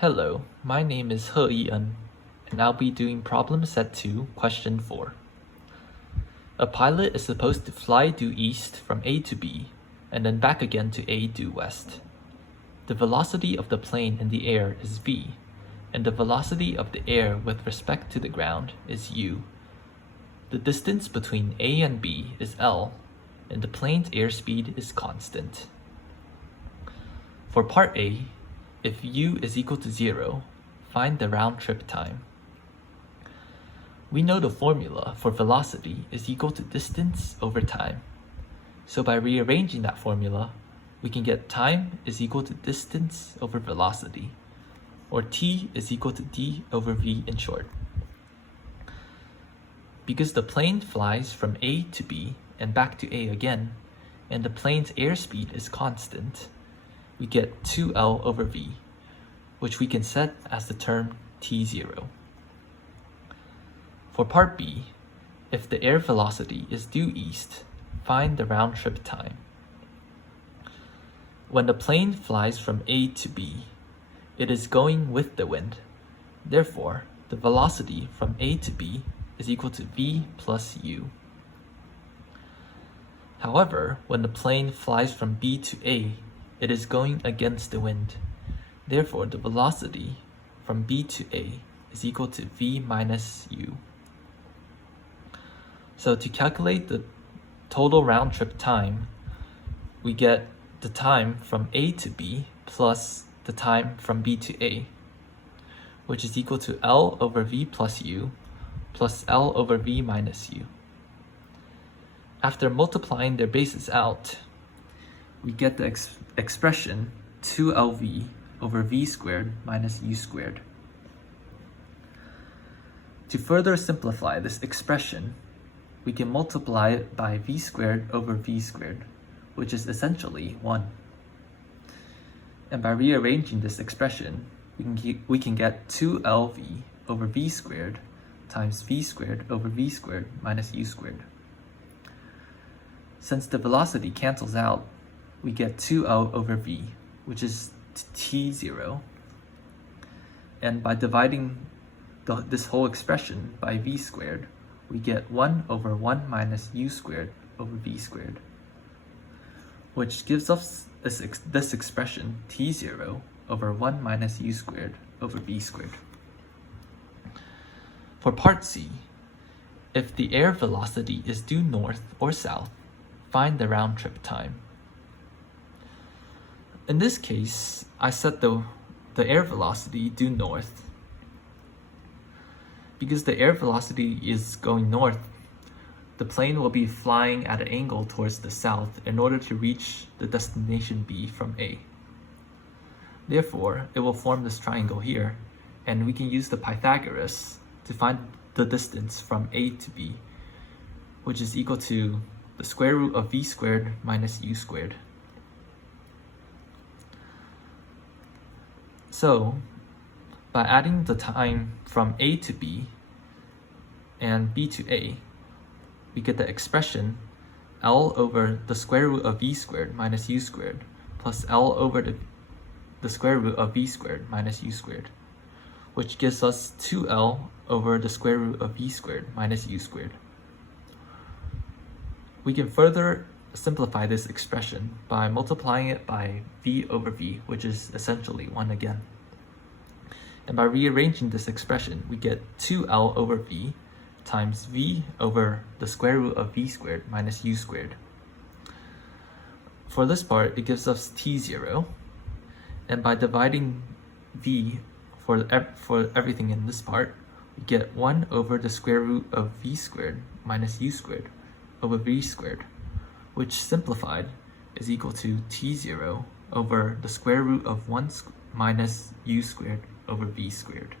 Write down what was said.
Hello, my name is He Yi-en, and I'll be doing problem set 2, question 4. A pilot is supposed to fly due east from A to B, and then back again to A due west. The velocity of the plane in the air is v, and the velocity of the air with respect to the ground is u. The distance between A and B is L, and the plane's airspeed is constant. For part A, if u is equal to 0, find the round-trip time. We know the formula for velocity is equal to distance over time. So by rearranging that formula, we can get time is equal to distance over velocity, or t is equal to d over v in short. Because the plane flies from A to B and back to A again, and the plane's airspeed is constant, we get 2L over v, which we can set as the term t0. For part B, if the air velocity is due east, find the round-trip time. When the plane flies from A to B, it is going with the wind. Therefore, the velocity from A to B is equal to v plus u. However, when the plane flies from B to A, it is going against the wind. Therefore, the velocity from B to A is equal to v minus u. So to calculate the total round-trip time, we get the time from A to B plus the time from B to A, which is equal to L over v plus u plus L over v minus u. After multiplying their bases out, we get the expression 2lv over v squared minus u squared. To further simplify this expression, we can multiply it by v squared over v squared, which is essentially 1. And by rearranging this expression, we can get 2lv over v squared times v squared over v squared minus u squared. Since the velocity cancels out, we get 2L over v, which is t0. And by dividing this whole expression by v squared, we get 1 over 1 minus u squared over v squared, which gives us this expression t0 over 1 minus u squared over v squared. For part C, if the air velocity is due north or south, find the round-trip time. In this case, I set the air velocity due north. Because the air velocity is going north, the plane will be flying at an angle towards the south in order to reach the destination B from A. Therefore, it will form this triangle here, and we can use the Pythagoras to find the distance from A to B, which is equal to the square root of v squared minus u squared. So, by adding the time from A to B and B to A, we get the expression L over the square root of v squared minus u squared plus L over the square root of v squared minus u squared, which gives us 2L over the square root of v squared minus u squared. We can further simplify this expression by multiplying it by v over v, which is essentially 1 again. And by rearranging this expression, we get 2L over v times v over the square root of v squared minus u squared. For this part, it gives us t0, and by dividing v for everything in this part, we get 1 over the square root of v squared minus u squared over v squared, which simplified is equal to t0 over the square root of 1 minus u squared over v squared.